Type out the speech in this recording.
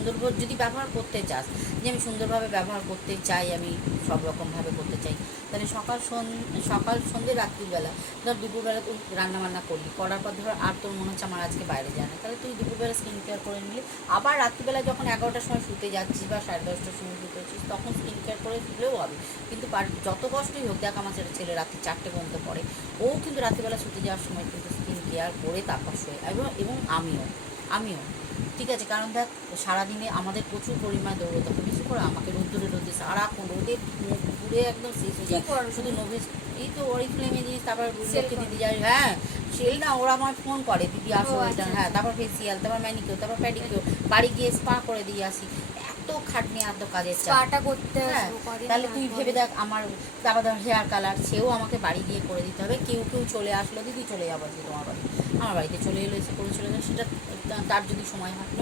সুন্দর যদি ব্যবহার করতে চাস, যে আমি সুন্দরভাবে ব্যবহার করতে চাই, আমি সব রকমভাবে করতে চাই, তাহলে সকাল সন্ধ্যে রাত্রিবেলা ধর দুপুরবেলা তুই রান্নাবান্না করলি, করার পর ধর আর তোর মনে হচ্ছে আমার আজকে বাইরে যায় না, তাহলে তুই দুপুরবেলা স্কিন কেয়ার করে নিলি। আবার রাত্রিবেলা যখন 11টার সময় শুতে যাচ্ছিস বা 10:30টার সময় শুতে হচ্ছিস, তখন স্কিন কেয়ার করে দিলেও হবে। কিন্তু যত কষ্টই হোক, দেখ আমার ছেলে রাত্রি 4টে পর্যন্ত পড়ে, ও কিন্তু রাত্রিবেলা শুতে যাওয়ার সময় কিন্তু স্কিন কেয়ার করে তারপর শোয়, এবং আমিও ঠিক আছে। কারণ দেখ সারাদিনে আমাদের প্রচুর পরিমাণে দৌড়তে হবে, বিশেষ করে আমাকে রোদে সারাক্ষণ রোদে মুখ পুড়ে একদম শেষ হয়ে যায়। শুধু নোভেস এই তো অরিফ্লেমে জিনিস, তারপর লোককে দিদি যাই, হ্যাঁ সেল না, ওরা আমার ফোন করে দিদি আসো এটা, হ্যাঁ তারপর ফেসিয়াল, তারপর ম্যানিকিওর, তারপর প্যাডিকিওর, বাড়ি গিয়ে স্পা করে দিয়ে আসি। এত খাটনি, এত কাজের চাপটা করতে, হ্যাঁ তাহলে তুই ভেবে দেখ আমার, তারপর ধর হেয়ার কালার, সেও আমাকে বাড়ি গিয়ে করে দিতে হবে। কেউ চলে আসলো, দিদি চলে যাবো আজকে তোমার বাড়ি, আমার বাড়িতে চলে এলো, এসে করে চলে যায়, সেটা তার যদি সময় হয়,